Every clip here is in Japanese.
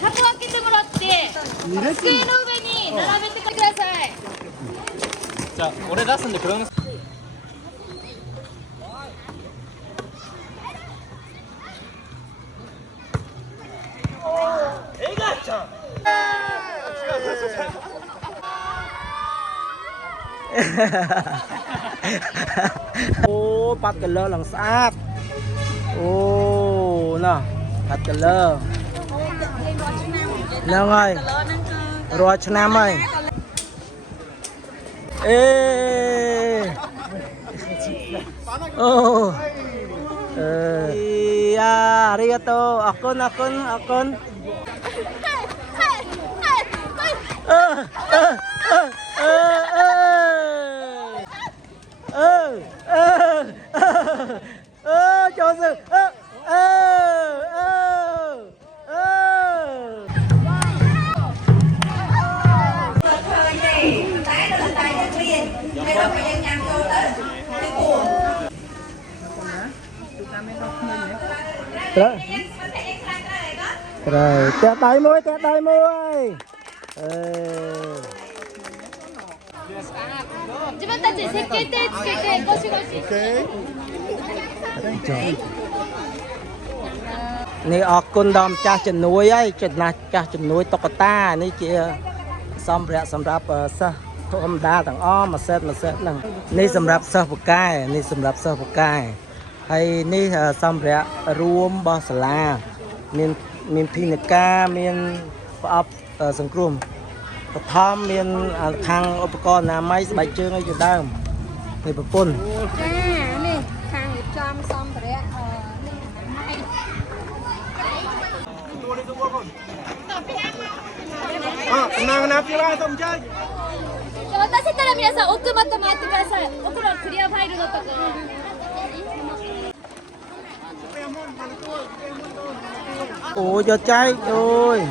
箱開けてもらって机の上に並べてください。じゃあ俺出すんで黒のÔ bắt cái lơ lần sát. Ô nè bắt cái lơ nâng ơi rồi cho nam ơi ê ô arigato akon akon akon ơ ơ ơ ơ ơ ơ cho sự rồi tẹt đáy môi自分たちで石鹸手つけてゴシゴシ。นี่ออกกุนดอมจ้าจะนุ้ยไอ้จุดนะจ้าจะนุ้ยตกตานี่เจียสำหรับซะธรรมดาต่างอ้อมมาเซตนั่งนี่สำหรับเซอร์ปกายนี่สำหรับเซอร์ปกายไอ้นี่สำหรับรวมบอสลามีพินกามีปอบสังคมกระทอมมีทางอุปกรณ์น้ำไม้ใบเชื้อไอ้จุดด้ามนี่ปะปุ่นนี่ทางจอมซอมเปรี้ยなピラトムじゃ渡せたら皆さん奥また回ってください。奥のクリアファイルのところ。 ủa cho cháy ôi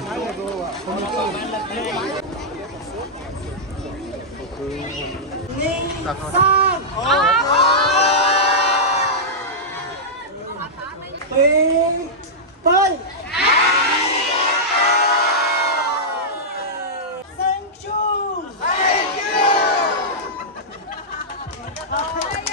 Thank you.